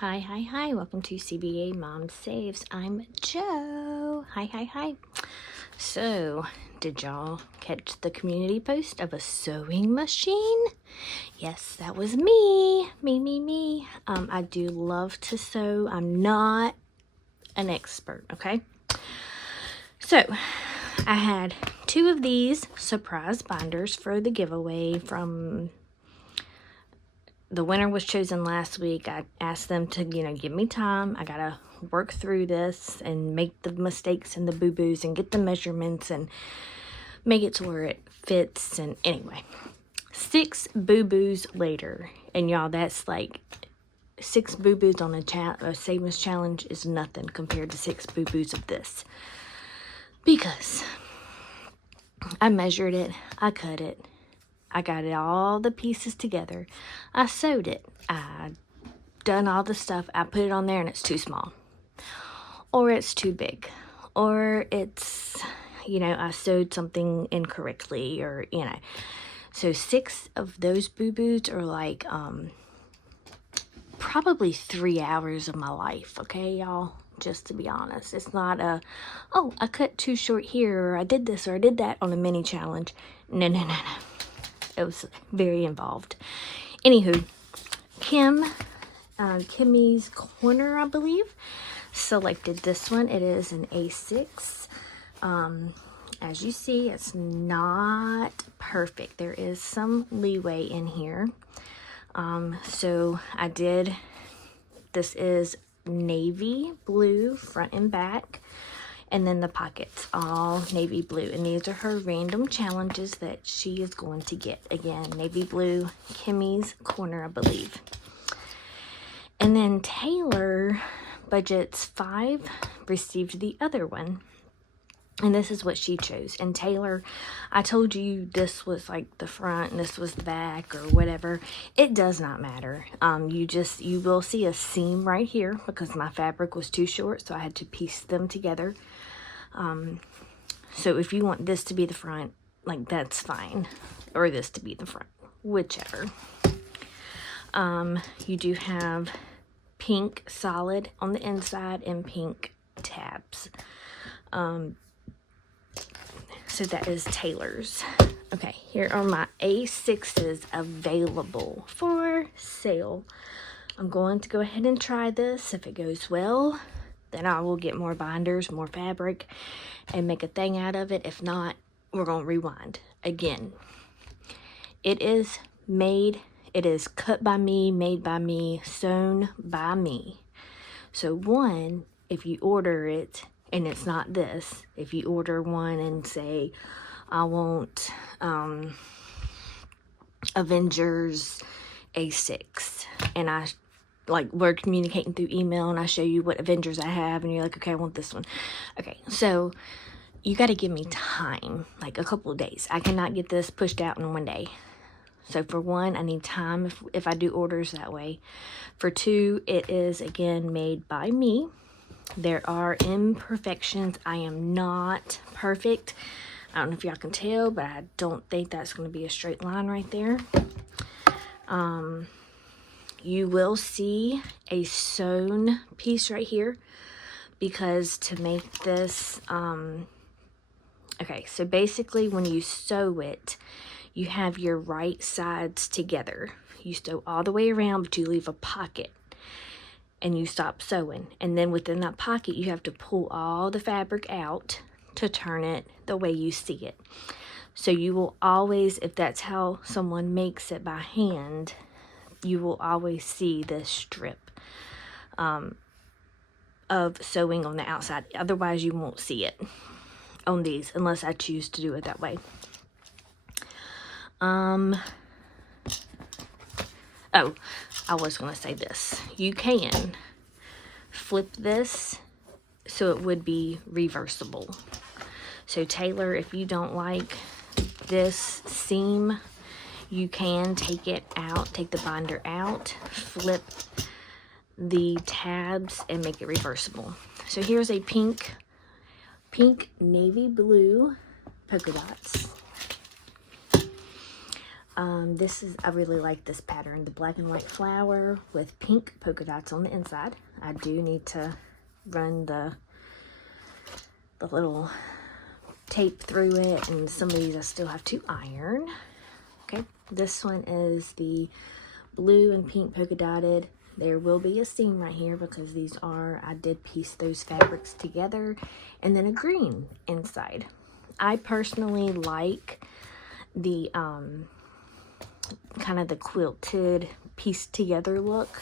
Hi. Welcome to CBA Mom Saves. I'm Joe. Hi. So, did y'all catch the community post of a sewing machine? Yes, that was me. Me. I do love to sew. I'm not an expert, okay? So, I had 2 of these surprise binders for the giveaway from the winner was chosen last week. I asked them to, give me time. I got to work through this and make the mistakes and the boo-boos and get the measurements and make it to where it fits. And anyway, 6 boo-boos later. And y'all, that's like 6 boo-boos on a savings challenge is nothing compared to 6 boo-boos of this. Because I measured it, I cut it, I got it all the pieces together. I sewed it. I done all the stuff. I put it on there and it's too small. Or it's too big. Or it's, I sewed something incorrectly or, So 6 of those boo-boos are like probably 3 hours of my life, okay, y'all? Just to be honest. It's not I cut too short here or I did this or I did that on a mini challenge. No. It was very involved. Anywho, Kimmy's Corner, I believe, selected this one. It is an A6. As you see, it's not perfect. There is some leeway in here. So I did, this is navy blue front and back. And then the pockets, all navy blue. And these are her random challenges that she is going to get. Again, navy blue, Kimmy's Corner, I believe. And then Taylor, budgets 5, received the other one. And this is what she chose. And Taylor, I told you this was like the front and this was the back or whatever. It does not matter. You will see a seam right here because my fabric was too short, so I had to piece them together. So if you want this to be the front, like that's fine. Or this to be the front, whichever. You do have pink solid on the inside and pink tabs. So that is Taylor's. Okay, here are my A6s available for sale. I'm going to go ahead and try this. If it goes well, then I will get more binders, more fabric, and make a thing out of it. If not, we're going to rewind again. It is made, it is cut by me, made by me, sewn by me. So one, if you order it, and it's not this, if you order one and say, I want Avengers A6, and we're communicating through email and I show you what Avengers I have and you're like, okay, I want this one. Okay, so you got to give me time, like a couple of days. I cannot get this pushed out in one day. So for 1, I need time if I do orders that way. For 2, it is again made by me. There are imperfections. I am not perfect. I don't know if y'all can tell, but I don't think that's going to be a straight line right there. You will see a sewn piece right here because to make this, okay, so basically when you sew it, you have your right sides together. You sew all the way around, but you leave a pocket and you stop sewing. And then within that pocket, you have to pull all the fabric out to turn it the way you see it. So you will always, if that's how someone makes it by hand, you will always see this strip of sewing on the outside. Otherwise, you won't see it on these unless I choose to do it that way. Oh, I was going to say this. You can flip this so it would be reversible. So Taylor, if you don't like this seam, you can take it out, take the binder out, flip the tabs and make it reversible. So here's a pink navy blue polka dots. I really like this pattern, the black and white flower with pink polka dots on the inside. I do need to run the little tape through it, and some of these I still have to iron. Okay, this one is the blue and pink polka dotted. There will be a seam right here because I did piece those fabrics together, and then a green inside. I personally like the kind of the quilted pieced together look.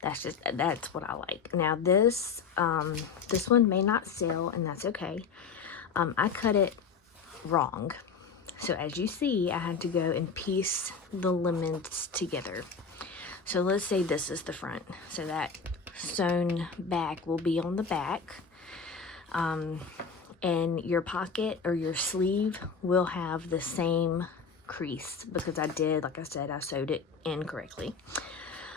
That's what I like. Now this one may not sell, and that's okay. I cut it wrong. So as you see, I had to go and piece the lemons together. So let's say this is the front. So that sewn back will be on the back. And your pocket or your sleeve will have the same crease because like I said, I sewed it incorrectly.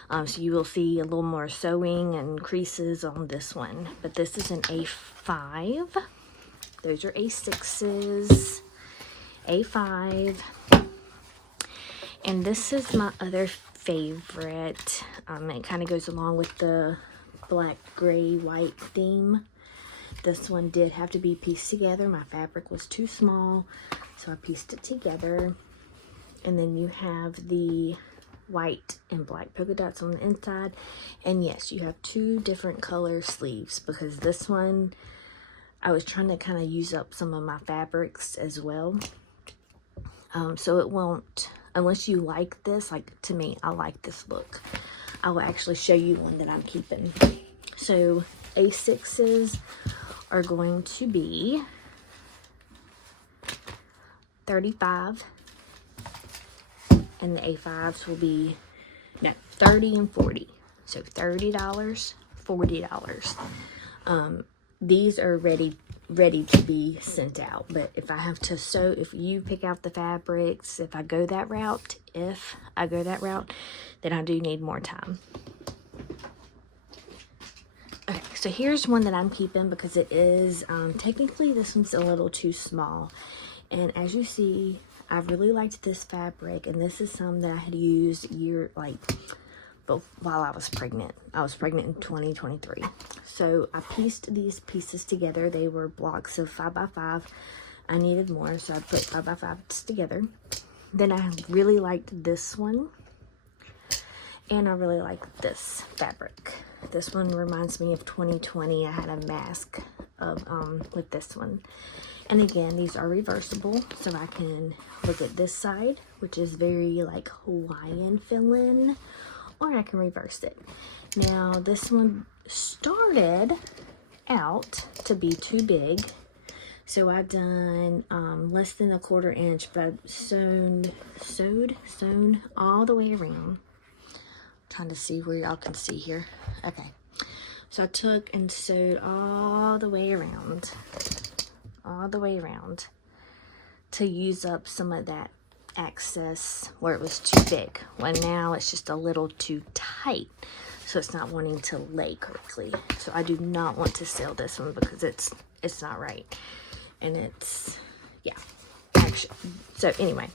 So you will see a little more sewing and creases on this one. But this is an A5. Those are A6s. A5. And this is my other favorite. It kind of goes along with the black, gray, white theme. This one did have to be pieced together. My fabric was too small, so I pieced it together. And then you have the white and black polka dots on the inside. And yes, you have two different color sleeves because this one, I was trying to kind of use up some of my fabrics as well. So it won't, unless you like this, like to me, I like this look. I will actually show you one that I'm keeping. So A6s are going to be $35, and the A5s will be $30 and $40. So $30, $40. These are ready to be sent out. But if I have to sew, if you pick out the fabrics, if I go that route, then I do need more time. Okay, so here's one that I'm keeping because it is, technically this one's a little too small. And as you see, I really liked this fabric, and this is some that I had used while I was pregnant. I was pregnant in 2023. So I pieced these pieces together. They were blocks of 5x5. I needed more, so I put 5x5s together. Then I really liked this one, and I really like this fabric. This one reminds me of 2020. I had a mask with this one. And again, these are reversible, so I can look at this side, which is very like Hawaiian fill-in, or I can reverse it. Now, this one started out to be too big, so I done less than a 1/4 inch, but I've sewn all the way around. Trying to see where y'all can see here. Okay, so I took and sewed all the way around to use up some of that excess where it was too big. Well, now it's just a little too tight, so it's not wanting to lay correctly. So I do not want to sell this one because it's not right, and it's, yeah, actually. So anyway,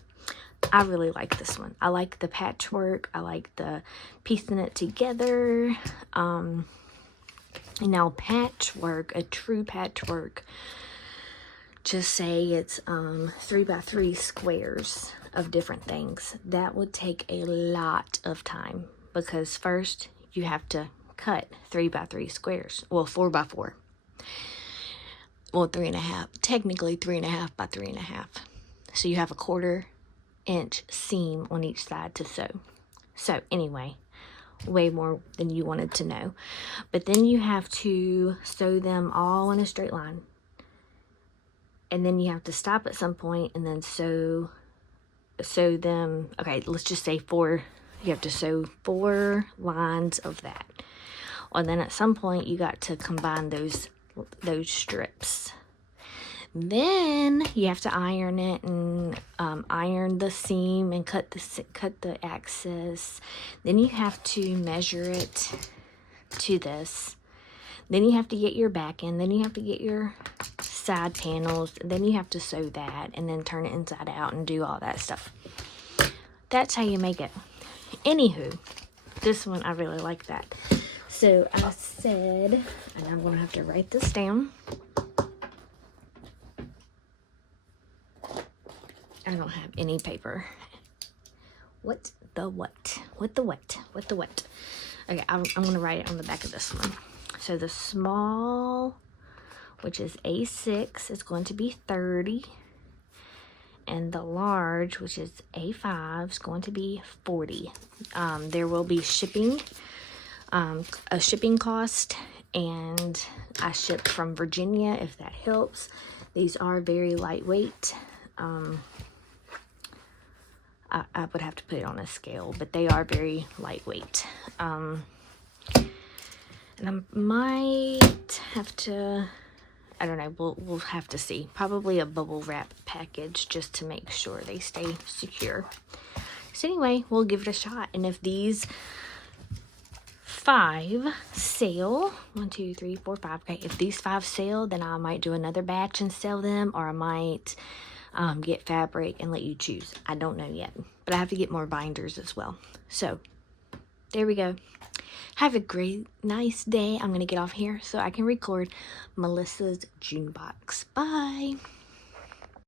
I really like this one. I like the patchwork. I like the piecing it together. Now patchwork, a true patchwork, just say it's 3x3 squares of different things. That would take a lot of time because first you have to cut 3x3 squares. Well, 4x4. Well, 3.5. Technically 3.5 by 3.5. So you have a 1/4 inch seam on each side to sew. So anyway, way more than you wanted to know. But then you have to sew them all in a straight line. And then you have to stop at some point and then sew them. Okay, let's just say 4. You have to sew 4 lines of that. And then at some point you got to combine those strips. Then you have to iron it and iron the seam and cut the excess. Then you have to measure it to this. Then you have to get your back in. Then you have to get your side panels. Then you have to sew that and then turn it inside out and do all that stuff. That's how you make it. Anywho, this one, I really like that. So I said, and I'm going to have to write this down. I don't have any paper. What the what? What the what? What the what? Okay, I'm going to write it on the back of this one. So the small, which is A6, is going to be 30. And the large, which is A5, is going to be 40. There will be shipping, a shipping cost, and I ship from Virginia, if that helps. These are very lightweight. I would have to put it on a scale, but they are very lightweight. And I might have to, I don't know, we'll have to see. Probably a bubble wrap package just to make sure they stay secure. So anyway, we'll give it a shot. And if these 5 sell, 1, 2, 3, 4, 5, okay, if these 5 sell, then I might do another batch and sell them, or I might get fabric and let you choose. I don't know yet, but I have to get more binders as well. So there we go. Have a great, nice day. I'm going to get off here so I can record Melissa's June box. Bye.